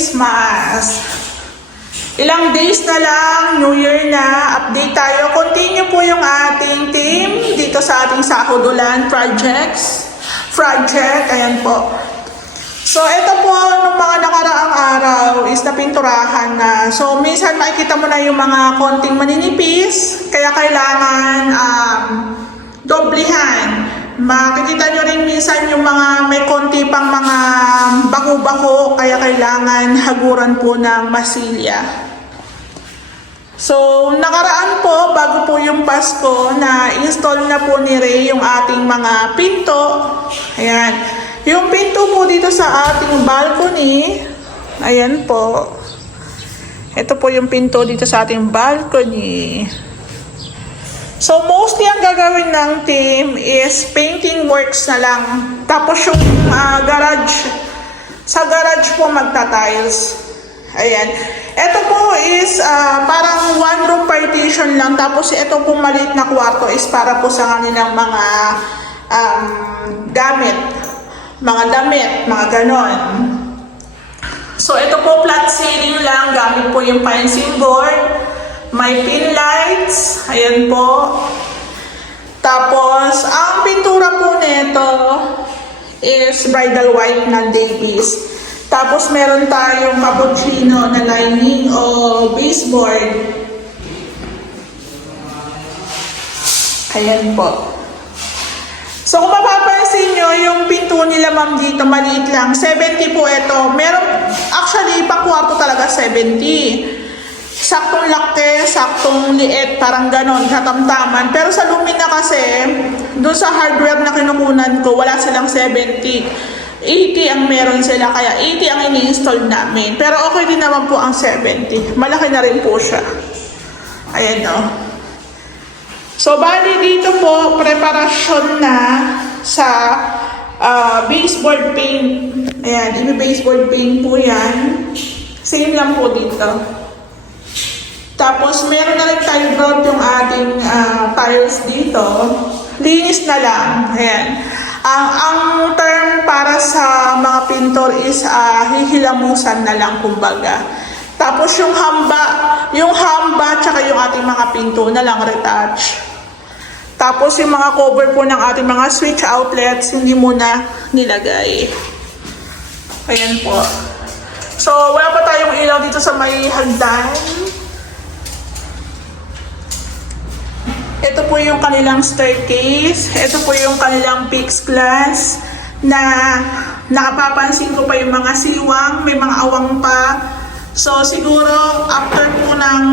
Christmas! Ilang days na lang, New Year na, update tayo. Continue po yung ating team dito sa ating Sahudulan project, ayan po. So, ito po, nung mga nakaraang araw is napinturahan na. So, minsan makikita mo na yung mga konting maninipis, kaya kailangan doblihan. Makikita nyo rin minsan yung mga may konti pang mga bako-bako, kaya kailangan haguran po ng masilya. So, nakaraan po, bago po yung Pasko, na-install na po ni Ray yung ating mga pinto. Ayan. Yung pinto po dito sa ating balcony, ayan po. Ito po yung pinto dito sa ating balcony. So, mostly ang gagawin ng team is painting works na lang. Tapos yung garage, sa garage po magta-tiles. Ayan. Ito po is parang one room partition lang. Tapos ito pong maliit na kwarto is para po sa kanilang mga gamit. Mga damit, mga ganon. So, ito po flat ceiling lang. Gamit po yung fencing board. May pin lights, ayan po. Tapos, ang pintura po nito is bridal white na Davies. Tapos, meron tayong cappuccino na lining o baseboard. Ayan po. So, kung mapapansin nyo, yung pinto nila ma'am dito, maliit lang. 70 po ito. Meron, actually, pang kwarto talaga 70. Saktong laki, saktong liit, parang ganon, katamtaman. Pero sa Lumina kasi, doon sa hardware na kinukunan ko, wala silang 70. 80 ang meron sila, kaya 80 ang ini-install namin. Pero okay din naman po ang 70. Malaki na rin po siya. Ayan o. So, bali dito po, preparasyon na sa baseboard paint. Ayan, baseboard paint po yan. Same lang po dito. Tapos, meron na rin tayo brought yung ating tiles dito. Linis na lang. Ayan. Ang term para sa mga pintor is hihilamusan na lang, kumbaga. Tapos, yung hamba, tsaka yung ating mga pinto na lang retouch. Tapos, yung mga cover po ng ating mga switch outlets, hindi muna nilagay. Ayan po. So, wala pa tayong ilaw dito sa may hagdan. Ito po yung kanilang staircase. Ito po yung kanilang fixed glass na nakapapansin ko pa yung mga siwang, may mga awang pa. So siguro after po ng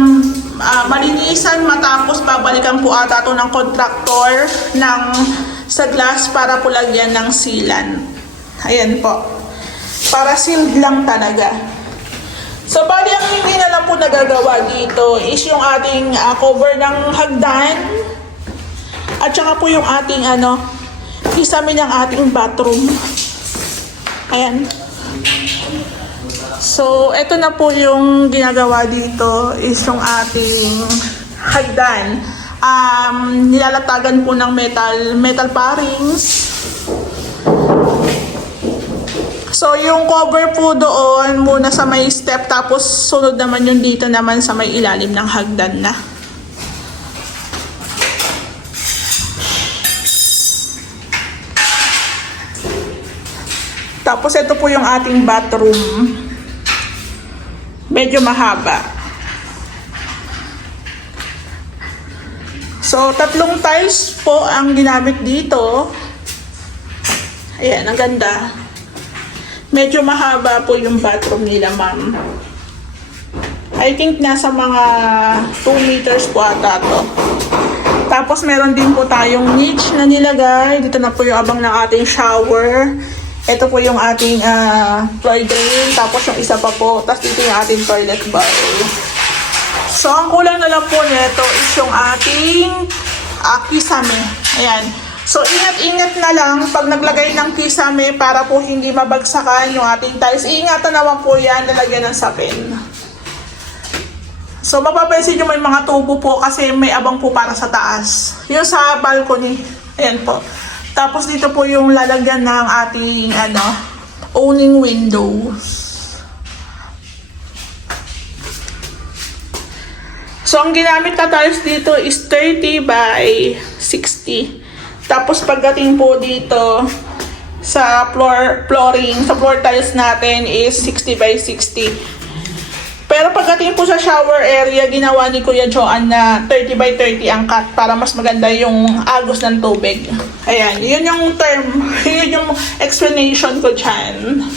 malinisan matapos, babalikan po ata ito ng contractor sa glass para po lagyan ng sealant. Ayan po. Para sealed lang talaga. So, bali ang hindi na lang po nagagawa dito is yung ating cover ng hagdan at saka po yung ating kisame ng ating bathroom. Ayan. So, ito na po yung ginagawa dito is yung ating hagdan. Nilalatagan po ng metal parings. So, yung cover po doon muna sa may step, tapos sunod naman yung dito naman sa may ilalim ng hagdan na. Tapos, ito po yung ating bathroom. Medyo mahaba. So, 3 tiles po ang ginamit dito. Ayan, ang ganda. Medyo mahaba po yung bathroom nila, ma'am. I think nasa mga 2 meters po ata to. Tapos meron din po tayong niche na nilagay. Dito na po yung abang ng ating shower. Ito po yung ating floor drain. Tapos yung isa pa po. Tapos dito yung ating toilet bowl. So, ang kulang na lang po nito is yung ating kisame. Ayan. So, ingat-ingat na lang pag naglagay ng kisame para po hindi mabagsakan yung ating tiles. Iingatan naman po yan, lalagyan ng sapin. So, mapapansin nyo may mga tubo po kasi may abang po para sa taas. Yung sa balcony, ayan po. Tapos dito po yung lalagyan ng ating owning windows. So, ang ginamit na tiles dito is 30 by 60. Tapos, pagdating po dito sa flooring, sa floor tiles natin is 60 by 60. Pero pagdating po sa shower area, ginawa ni Kuya Joan na 30 by 30 ang cut para mas maganda yung agos ng tubig. Ayan, yun yung term, yun yung explanation ko dyan.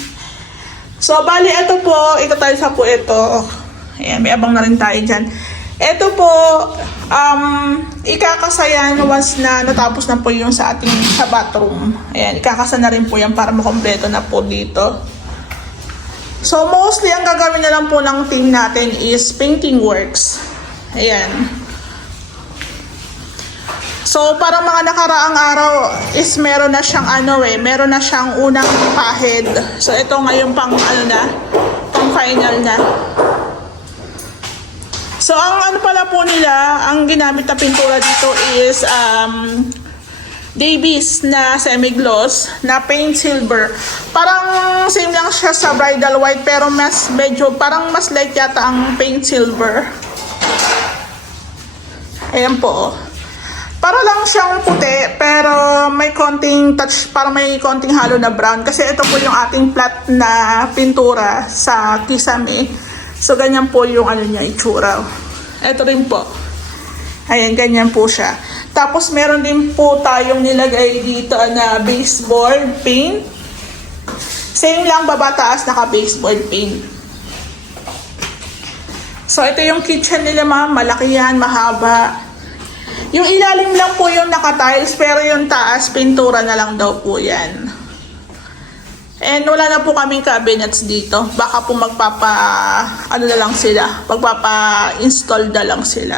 So, bali, ito po, ito tayo sa po ito. Ayan, may abang na rin tayo dyan. Ito po, ikakasayan once na natapos na po yung sa ating sa bathroom. Ayan, ikakasa na rin po yan para makompleto na po dito. So, mostly ang gagawin na lang po ng team natin is painting works. Ayan. So, parang mga nakaraang araw is meron na siyang meron na siyang unang pahid. So, ito ngayon pang pang final na. So, ang pala po nila, ang ginamit na pintura dito is Davies na semi-gloss na paint silver. Parang same lang siya sa bridal white pero parang mas light yata ang paint silver. Ayan po. Para lang siyang puti pero may konting touch, parang may konting halo na brown kasi ito po yung ating flat na pintura sa kisame. So, ganyan po yung niya, itsura. Ito rin po. Ayan, ganyan po siya. Tapos, meron din po tayong nilagay dito na baseboard paint. Same lang, babataas naka-baseboard paint. So, ito yung kitchen nila, ma'am. Malaki yan, mahaba. Yung ilalim lang po yung naka-tiles, pero yung taas, pintura na lang daw po yan. And wala na po kaming cabinets dito. Baka po na lang sila. Magpapa-install na lang sila.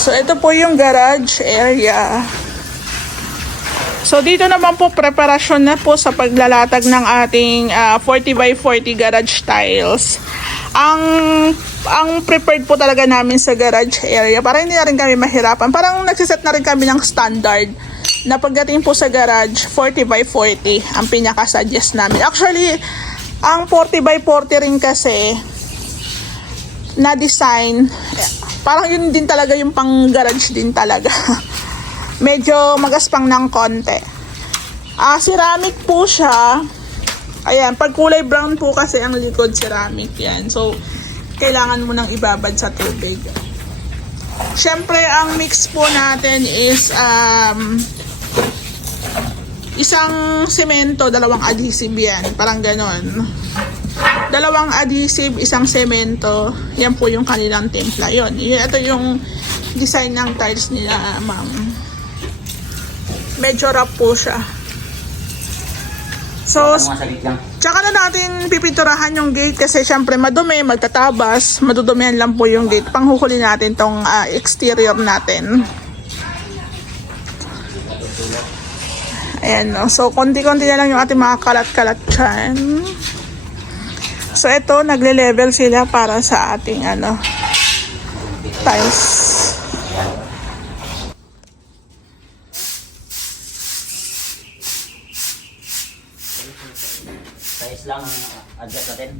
So, ito po yung garage area. So, dito naman po preparasyon na po sa paglalatag ng ating 40 by 40 garage tiles. Ang prepared po talaga namin sa garage area para hindi na rin kami mahirapan. Parang nagsiset na rin kami ng standard na pagdating po sa garage, 40 by 40 ang pinaka-suggest namin. Actually, ang 40 by 40 rin kasi na design, parang yun din talaga yung pang garage din talaga. Medyo magaspang ng konti. Ceramic po siya. Ayan, pag kulay brown po kasi ang likod ceramic yan. So, kailangan mo nang ibabad sa tubig. Siyempre, ang mix po natin is isang semento, dalawang adhesive yan. Parang ganon. Dalawang adhesive, isang semento. Yan po yung kanilang timpla. Ito yung design ng tiles nila, ma'am. Medyo rough po siya. So, tsaka na natin pipinturahan yung gate kasi syempre madumi, magtatabas, madudumihan lang po yung gate. Panghuhuli natin tong exterior natin. Ayan, no? So, konti-konti na lang yung ating mga kalat-kalat dyan. So, ito, nagle-level sila para sa ating tiles. Size lang ang adjust natin.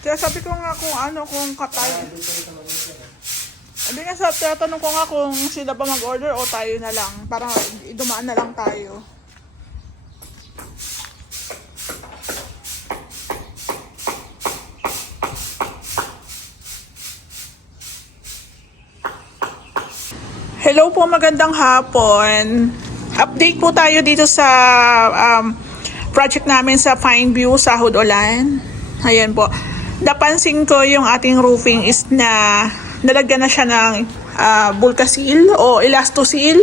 Kaya sabi ko nga kung katay. Hindi nga tatanong ko nga kung sila ba mag-order o tayo na lang. Para dumaan na lang tayo. Hello po, magandang hapon. Update po tayo dito sa project namin sa Fine View, Sahod Ulan. Ayan po. Napansin ko yung ating roofing is nalagyan na siya ng Bulka seal o Elasto seal.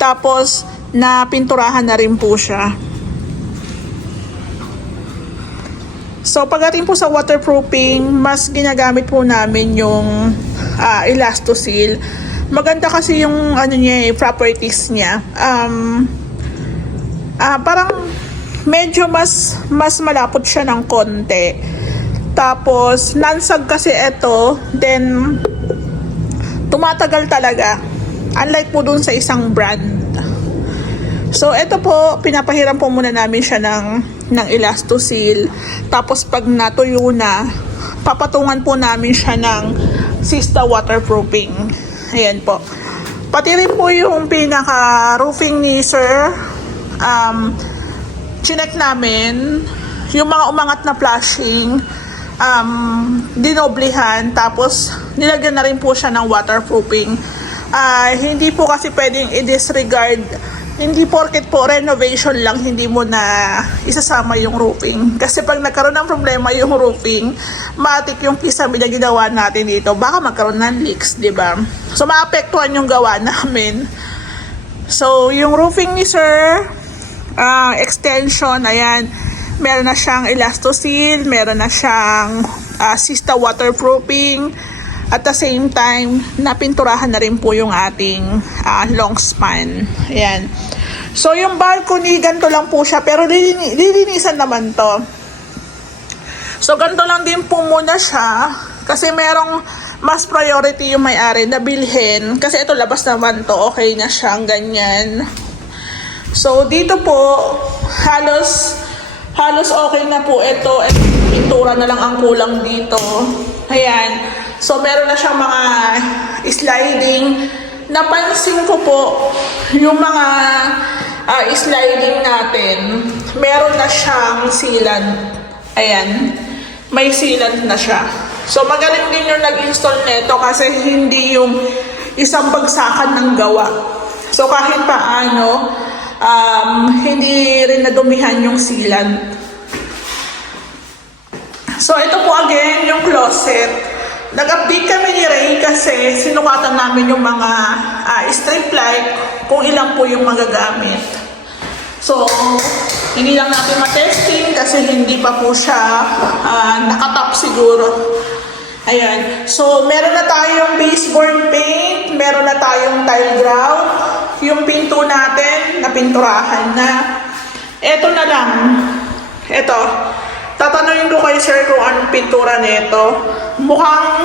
Tapos na pinturahan na rin po siya. So pagdating po sa waterproofing, mas ginagamit po namin yung Elastoseal. Maganda kasi yung properties niya. Parang medyo mas malapot siya ng konti. Tapos nansag kasi ito, then tumatagal talaga. Unlike po dun sa isang brand. So, ito po, pinapahiram po muna namin siya ng Elastoseal. Tapos, pag natuyo na, papatungan po namin siya ng Sista waterproofing. Ayan po. Pati rin po yung pinaka-roofing ni Sir, chinek namin, yung mga umangat na flashing, dinoblihan, tapos nilagyan na rin po siya ng waterproofing. Hindi po kasi pwedeng i-disregard. Hindi porket po renovation lang, hindi mo na isasama yung roofing. Kasi pag nagkaroon ng problema yung roofing, matik yung kisame na ginawa natin dito, baka magkaroon ng leaks, di ba? So, maapektuhan yung gawa namin. So, yung roofing ni Sir, extension, ayan, meron na siyang Elastoseal, meron na siyang Sista waterproofing. At the same time, napinturahan na rin po yung ating long span. Ayan. So, yung balcony, ganito lang po siya. Pero lilinisan naman to. So, ganito lang din po muna siya. Kasi merong mas priority yung may-ari na bilhin. Kasi ito, labas naman to. Okay na siyang ganyan. So, dito po, halos okay na po ito. Pintura na lang ang kulang dito. Ayan. So, meron na siyang mga sliding. Napansin ko po, yung mga sliding natin, meron na siyang sealant. Ayan. May sealant na siya. So, magaling din yung nag-install nito kasi hindi yung isang bagsakan ng gawa. So, kahit paano, hindi rin nadumihan yung sealant. So, ito po again, yung closet. Nag-update kami ni Ray kasi sinukatan namin yung mga strip light kung ilan po yung magagamit. So, hindi lang natin matesting kasi hindi pa po siya nakatap siguro. Ayan. So, meron na tayong baseboard paint, meron na tayong tile grout, yung pinto natin, napinturahan na. Ito na lang. Ito. Tatanungin ko kay Sir kung anong pintura nito. Mukhang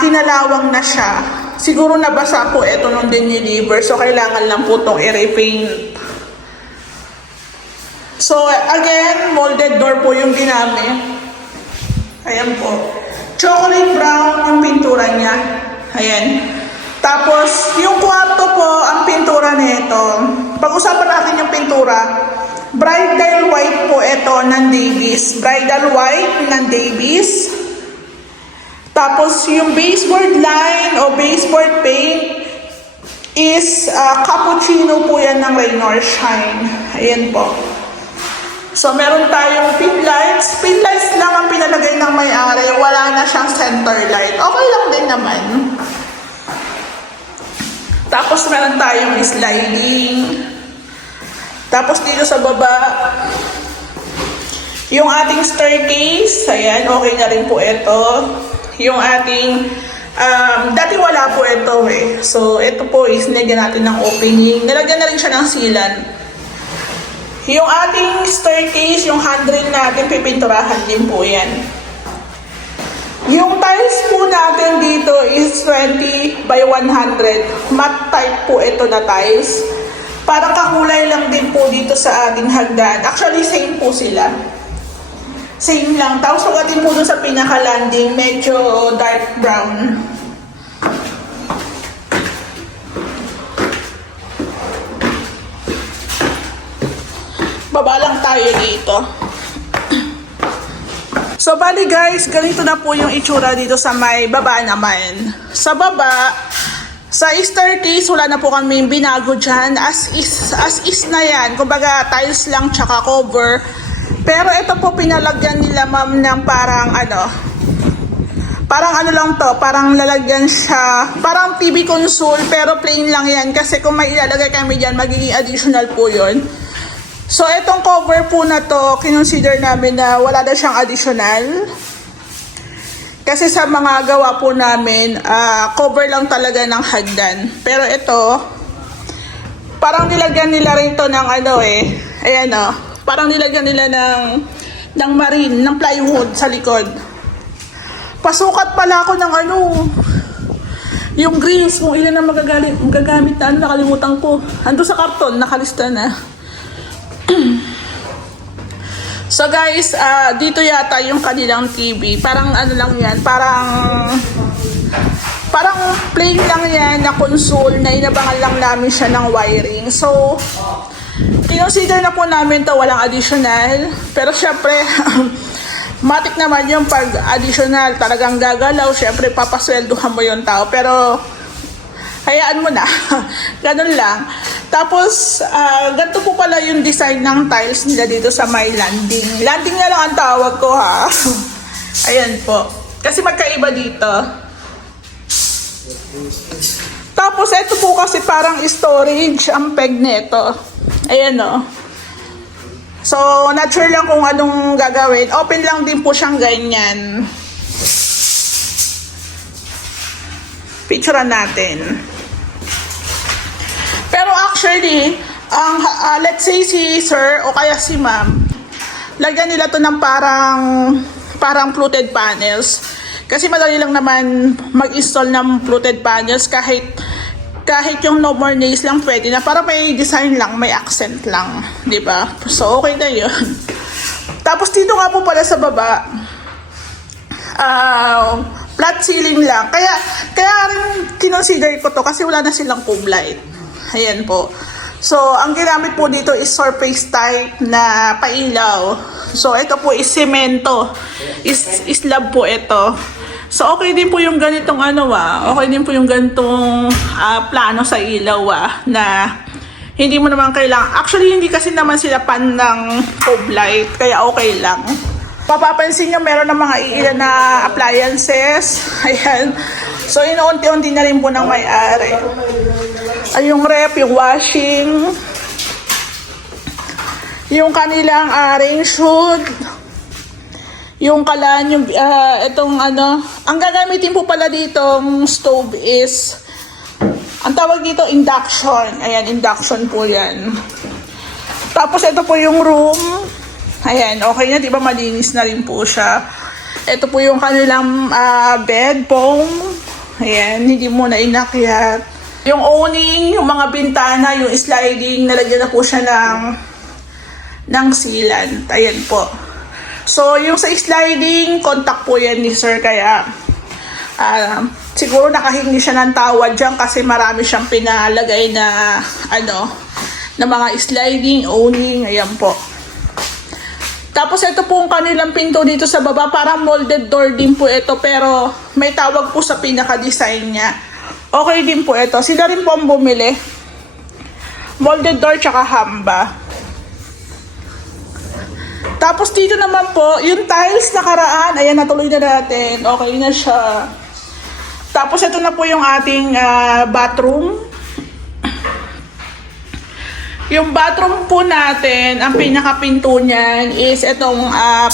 kinalawang na siya. Siguro nabasa po ito nung diniliver. So, kailangan lang po itong i-repaint. So, again, molded door po yung ginamit. Ayan po. Chocolate brown yung pintura niya. Ayan. Tapos, yung kwarto po, ang pintura nito. Pag-usapan natin yung pintura. Bridal white po ito ng Davis. Bridal white ng Davis. Tapos yung baseboard line o baseboard paint is cappuccino po yan ng Rain or Shine. Ayan po. So meron tayong pin lights. Pin lights lang ang pinalagay ng may-ari. Wala na siyang center light. Okay lang din naman. Tapos meron tayong sliding. Tapos dito sa baba, yung ating staircase, ayan, okay na rin po ito. Yung ating, dati wala po ito eh. So, ito po is nilagyan natin ng opening. Nilagyan na rin siya ng sealant. Yung ating staircase, yung handrail natin, pipinturahan din po yan. Yung tiles po natin dito is 20 by 100. Matte type po ito na tiles. Parang kakulay lang din po dito sa ating hagdan. Actually, same po sila. Same lang. Tapos pagdating po doon sa pinaka-landing, medyo dark brown. Baba lang tayo dito. So, bali guys, ganito na po yung itsura dito sa may baba naman. Sa baba, sa staircase, wala na po kami binago dyan. As is na yan. Kumbaga, tiles lang tsaka cover. Pero ito po pinalagyan nila ma'am ng parang Parang ano lang to, parang lalagyan siya, parang TV console, pero plain lang yan. Kasi kung may ilalagay kami dyan, magiging additional po yun. So, itong cover po na to, kinonsider namin na wala na siyang additional. Kasi sa mga gawa po namin, cover lang talaga ng hagdan. Pero ito, parang nilagyan nila rin to ng ano ayan o, parang nilagyan nila ng marine, ng plywood sa likod. Pasukat pala ako ng ano, yung greens, kung ilan na magagamit na ano, nakalimutan ko. Ando sa karton, nakalista na. So guys, dito yata yung kanilang TV. Parang ano lang yan, parang plain lang yan na console na inabangan lang namin siya ng wiring. So, kinonsider na po namin to walang additional. Pero syempre, matik naman yung pag additional, talagang gagalaw. Syempre, papasweldohan mo yung tao. Pero, hayaan mo na. Ganun lang. Tapos, ganito po pala yung design ng tiles nila dito sa may landing. Landing na lang ang tawag ko, ha. Ayan po. Kasi magkaiba dito. Tapos, ito po kasi parang storage ang peg nito. Ayan o. So, not sure lang kung anong gagawin. Open lang din po siyang ganyan. Picturean natin. Pero actually, let's say si sir o kaya si ma'am, lagyan nila to ng parang fluted panels. Kasi madali lang naman mag-install ng fluted panels kahit yung no more nails lang pwede na, para may design lang, may accent lang, di ba? So, okay na yun. Tapos dito nga po pala sa baba, flat ceiling lang. Kaya rin kinonsider ko to kasi wala na silang cube light. Ayan po. So, ang ginamit po dito is surface type na pailaw. So, ito po is semento. Slab po ito. So, okay din po yung ganitong okay din po yung ganitong plano sa ilaw na hindi mo naman kailangan. Actually, hindi kasi naman sila pan ng cube light, kaya okay lang. Papapansin nyo, meron ng mga iilan na appliances. Ayan. So, inuunti-unti na rin po ng may-ari. Ay, yung rep, yung washing, yung kanilang range hood, yung kalan, yung itong ang gagamitin po pala ditong stove is, ang tawag dito induction. Ayan, induction po yan. Tapos ito po yung room. Ayan, okay na, di ba malinis na rin po siya. Ito po yung kanilang bed foam. Ayan, hindi mo na inakyat. Yung awning, yung mga bintana, yung sliding, nalagyan na po siya ng sealant. Ayan po. So, yung sa sliding, contact po yan ni sir, kaya siguro nakahingi siya ng tawad dyan kasi marami siyang pinalagay na na mga sliding, awning, ayan po. Tapos ito po ang kanilang pinto dito sa baba, parang molded door din po ito, pero may tawag po sa pinaka-design niya. Okay din po ito. Sila rin po ang bumili. Molded door tsaka hamba. Tapos dito naman po, yung tiles nakaraan, ayan, natuloy na natin. Okay na siya. Tapos ito na po yung ating bathroom. Yung bathroom po natin, ang pinakapinto niyan is itong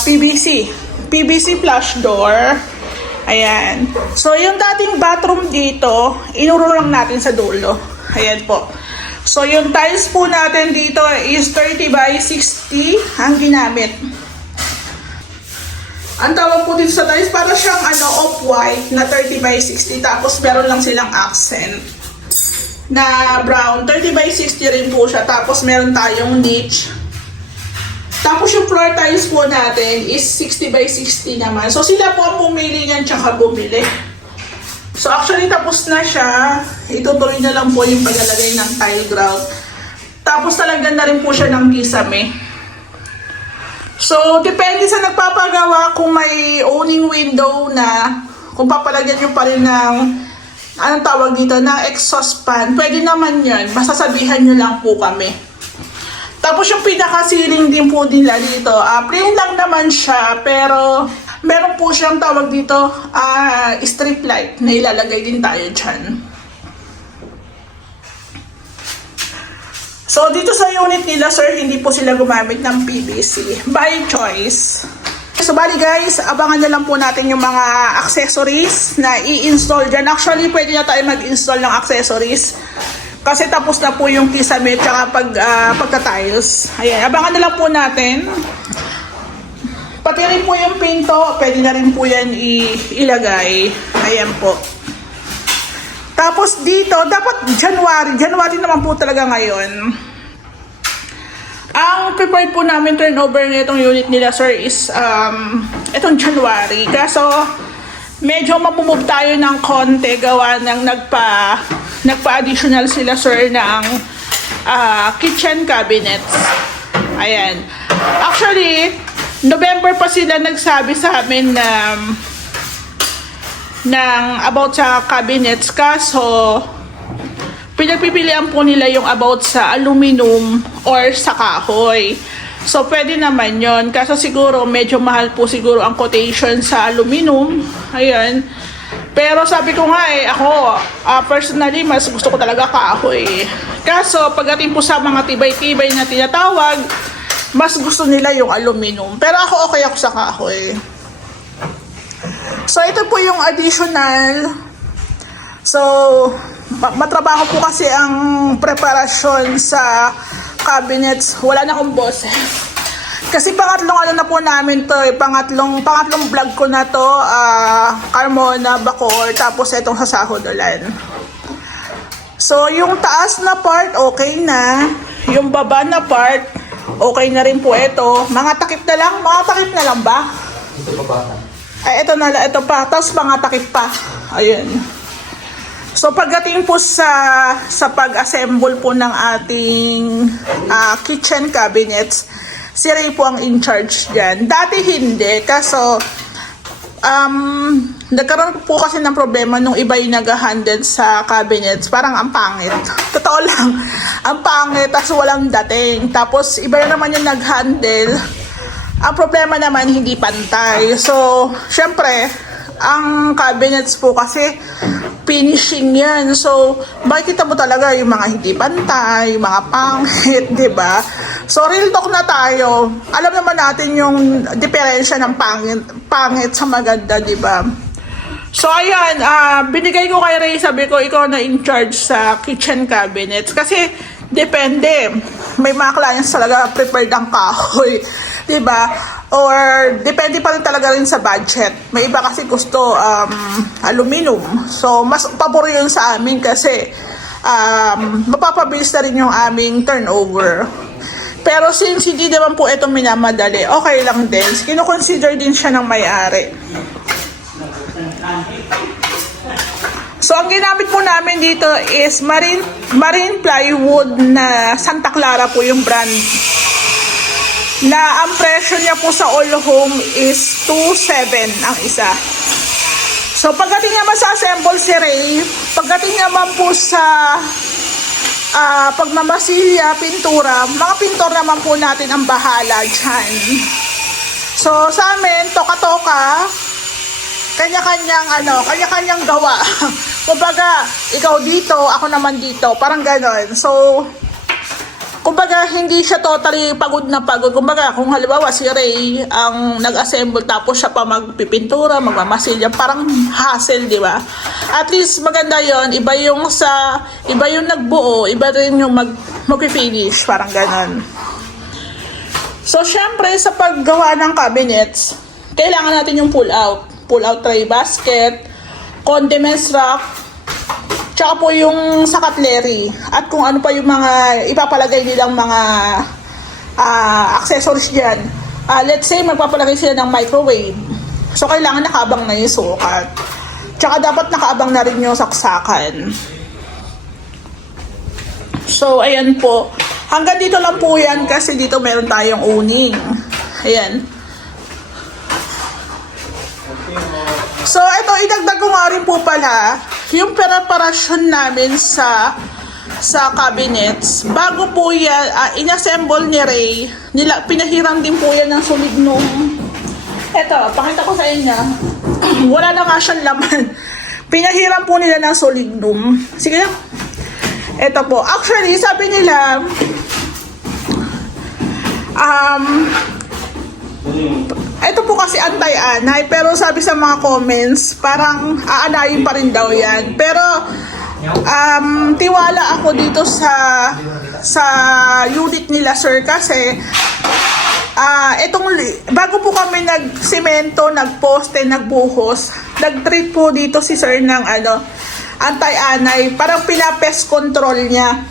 PVC flush door. Ayan. So, yung dating bathroom dito, inuro lang natin sa dulo. Ayan po. So, yung tiles po natin dito is 30 by 60 ang ginamit. Ang tawag po dito sa tiles, para siyang off-white na 30 by 60. Tapos, meron lang silang accent na brown. 30 by 60 rin po siya. Tapos, meron tayong niche. Tapos, yung floor tiles po natin is 60 by 60 naman. So, sila po ang pumili niyan tsaka bumili. So, actually, tapos na siya. Itutuloy na lang po yung paglalagay ng tile grout. Tapos, talagyan na rin po siya ng kisame. So, depende sa nagpapagawa kung may owning window na, kung papalagyan nyo pa rin ng, anong tawag dito, ng exhaust fan. Pwede naman yan. Basta sabihan nyo lang po kami. Tapos yung pinaka-ceiling din po nila dito, plain lang naman siya, pero meron po siyang tawag dito, strip light na ilalagay din tayo dyan. So, dito sa unit nila, sir, hindi po sila gumamit ng PVC. By choice. So, bali guys, abangan na lang po natin yung mga accessories na i-install dyan. Actually, pwede na tayo mag-install ng accessories. Kasi tapos na po yung kisame tsaka pagka-tiles. Ayan, abangan na lang po natin. Pati rin po yung pinto, pwede na rin po yan ilagay. Ayan po. Tapos dito, dapat January naman po talaga ngayon. Ang prepared po namin turnover nitong unit nila, sir, is itong January. Kaso, medyo mamumove tayo ng konti gawa ng nagpa-additional sila, sir, ng kitchen cabinets. Ayan. Actually, November pa sila nagsabi sa amin about sa cabinets. Kaso, pinagpipilian po nila yung about sa aluminum or sa kahoy. So, pwede naman yon. Kaso siguro, medyo mahal po siguro ang quotation sa aluminum. Ayan. Pero sabi ko nga ako, personally, mas gusto ko talaga kahoy. Kaso, pagdating po sa mga tibay-tibay na tinatawag, mas gusto nila yung aluminum. Pero ako, okay ako sa kahoy. So, ito po yung additional. So, matrabaho po kasi ang preparasyon sa cabinets. Wala na akong boss. Kasi pangatlong na po namin to, pangatlong vlog ko na to, Carmona, Bacoor, tapos itong sa Sahodolan. So, yung taas na part, okay na. Yung baba na part, okay na rin po ito. Mga takip na lang ba? Ito pa bata. Ay, ito pa. Tapos mga takip pa. Ayun. So, pagdating po sa pag-assemble po ng ating kitchen cabinets, si Ray po ang in-charge dyan. Dati hindi, kaso nagkaroon po kasi ng problema nung iba yung nag-handle sa cabinets. Parang ang pangit. Totoo lang, ang pangit, tapos walang dating. Tapos iba na naman yung nag-handle. Ang problema naman, hindi pantay. So, syempre, ang cabinets po kasi finishing yan. So, makikita mo talaga yung mga hindi pantay, yung mga pangit, di ba? So, real talk na tayo. Alam naman natin yung diferensya ng pangit sa maganda, di ba? So, ayan, binigay ko kay Ray, sabi ko, ikaw na in charge sa kitchen cabinets. Kasi, depende. May mga clients talaga prepared ang kahoy. Diba? Or, depende pa rin talaga rin sa budget. May iba kasi gusto aluminum. So, mas pabor yun sa amin kasi mapapabilis na rin yung aming turnover. Pero since hindi naman po ito minamadali, okay lang din. Kino-consider din siya ng may-ari. So, ang ginamit po namin dito is marine plywood na Santa Clara po yung brand. Na ang presyo niya po sa all home is 2.7 ang isa. So, pagdating naman sa assemble si Ray, pagdating naman po sa pagmamasilya, pintura, mga pintor naman po natin ang bahala dyan. So, sa amin, toka-toka, kanya-kanyang gawa. Kumbaga, ikaw dito, ako naman dito, parang ganon. So, kumbaga, hindi siya totally pagod na pagod. Kumbaga, kung halimbawa si Ray ang nag-assemble tapos siya pa magpipintura, magmamasilya, parang hassle, di ba? At least maganda yon. Iba yung nagbuo, iba rin yung mag-finish, parang ganon. So, syempre, sa paggawa ng cabinets, kailangan natin yung pull-out tray basket, condiments rack, tsaka po yung sa cutlery at kung ano pa yung mga ipapalagay nilang mga accessories dyan. Let's say magpapalagay sila ng microwave. So, kailangan nakaabang na yung sukat. Tsaka dapat nakaabang na rin yung saksakan. So, ayan po. Hanggang dito lang po yan kasi dito meron tayong owning. Ayan. So, ito, idagdag ko nga rin po pala yung preparasyon namin sa sa cabinets. Bago po yan, inassemble ni Ray, pinahiram din po yan ng solid nung, eto, pakita ko sa inyo. Wala na nga siyang laman. Pinahiram po nila ng solignum. Sige lang. Eto po. Actually, sabi nila, ito po kasi anti-anay, pero sabi sa mga comments, parang aanayin pa rin daw yan. Pero, tiwala ako dito sa unit nila, sir, kasi bago po kami nagsemento, nagposte, nagbuhos, nag-treat po dito si sir ng anti-anay, parang pinapest control niya.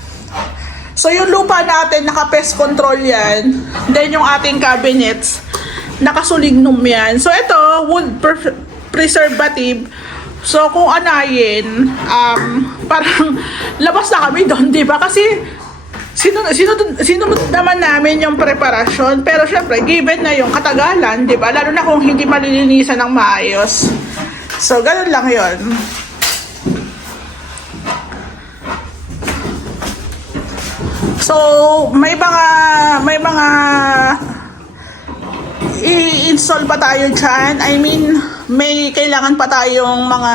So yung lupa natin, naka-pest control yan. Then yung ating cabinets, nakasulignum yan. So ito, wood preservative. So kung anayin, parang labas na kami doon, di ba? Kasi sinunod naman namin yung preparasyon. Pero syempre, given na yung katagalan, di ba? Lalo na kung hindi malilinisan ng maayos. So ganun lang yon. So may mga i-install pa tayo dyan. I mean, may kailangan pa tayong mga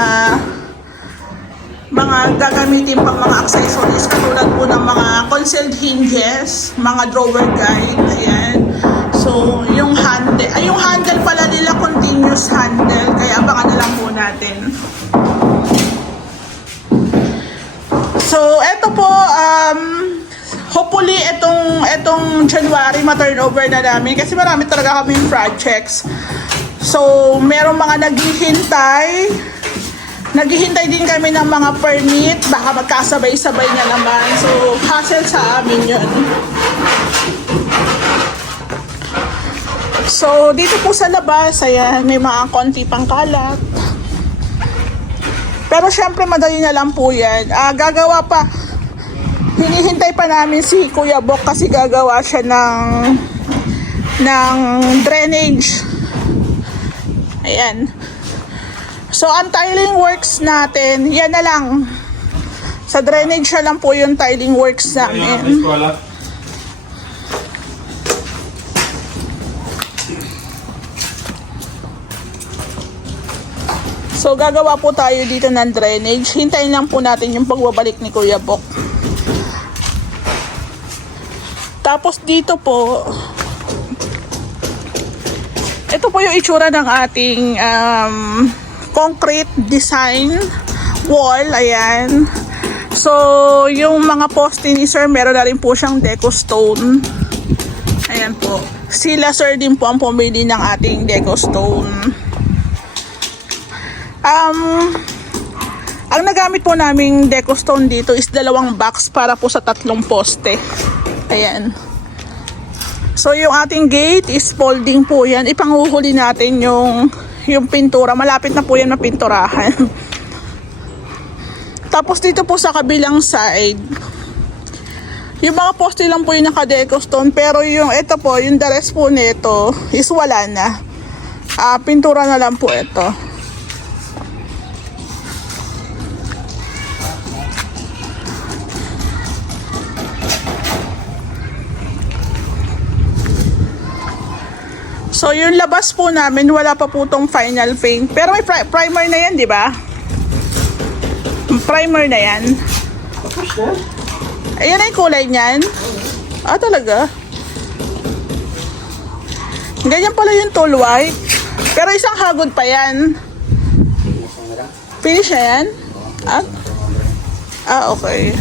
gagamitin pang mga accessories katulad po ng mga concealed hinges, mga drawer guide, ayan. So, yung handle pala nila, continuous handle, kaya abangan na lang po natin. So, eto po, hopefully, etong January, ma-turnover na namin kasi marami talaga kaming projects. So, merong mga naghihintay din kami ng mga permit, baka magkasabay-sabay na naman. So, hassle sa amin yun. So, dito po sa labas, ayan, may mga konti pang kalat. Pero syempre, madali na lang po yan. Gagawa pa. Hinihintay pa namin si Kuya Bok kasi gagawa siya ng drainage. Ayan. So, ang tiling works natin, yan na lang. Sa drainage na lang po yung tiling works namin. So, gagawa po tayo dito ng drainage. Hintayin lang po natin yung pagbabalik ni Kuya Bok. Tapos dito po, ito po yung itsura ng ating concrete design wall, ayan. So, yung mga poste ni sir, meron na rin po siyang deco stone. Ayan po. Sila sir din po ang pumili ng ating deco stone. Ang nagamit po naming deco stone dito is 2 box para po sa 3 poste. Ayan. So, yung ating gate is folding po yan. Ipanguhuli natin yung pintura. Malapit na po yan mapinturahan. Tapos dito po sa kabilang side, yung mga poste lang po yung naka-deco stone. Pero yung ito po, yung the rest po nito is wala na. Pintura na lang po ito. So, yung labas po namin, wala pa po tong final paint. Pero may primer na yan, di ba? Primer na yan. Ayan na yung kulay niyan. Talaga? Ganyan pala yung tool white. Pero isang hagod pa yan. Finish na yan? Okay.